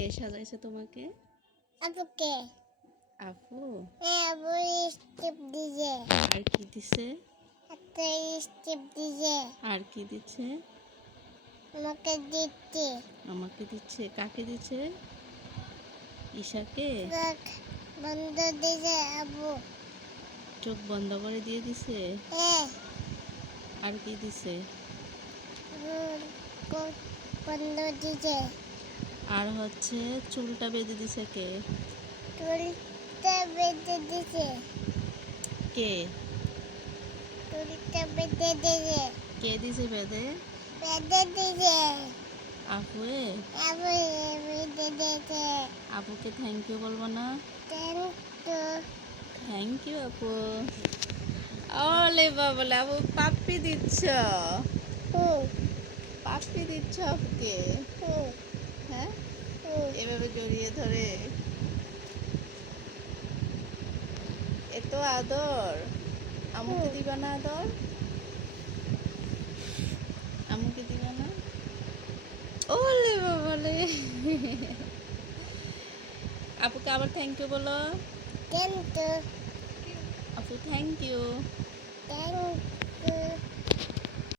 কে সাজাইছে তোমাকে? আপুকে। আপু? হ্যাঁ, আপু স্টেপ দিছে। আর কি দিছে? একটা স্টেপ দিছে। আর কি দিচ্ছে? আমাকে দিচ্ছে। আমাকে দিচ্ছে। কাকে দিচ্ছে? ঈশাকে? চোখ বন্ধ দিছে আপু। চোখ বন্ধ করে দিয়ে দিছে? হ্যাঁ। আর কি দিছে? চোখ বন্ধ দিছে। আর হচ্ছে চুলটা বেঁধে দিছে কে? চুলটা বেঁধে দিছে। কে? চুলটা বেঁধে দিছে। কে দিছে বেঁধে? বেঁধে দিছে। আপুয়ে? আপু বেঁধে দিছে। আপুকে থ্যাংক ইউ বলবো না? Thank you. থ্যাংক ইউ আপু। ওলে বাবলে আপু পাপ্পি দিচ্ছ? হুম পাপ্পি দিচ্ছ আপুকে? হুম হ্যাঁ, হুম। এভাবে জড়িয়ে ধরে এত আদর। আমুকে দিবা না আদর? আমুকে দিবা না? ওলে বাবালে আপুকে আবার থ্যাংক ইউ বলো। Thank you. আপু থ্যাংক ইউ। Thank you.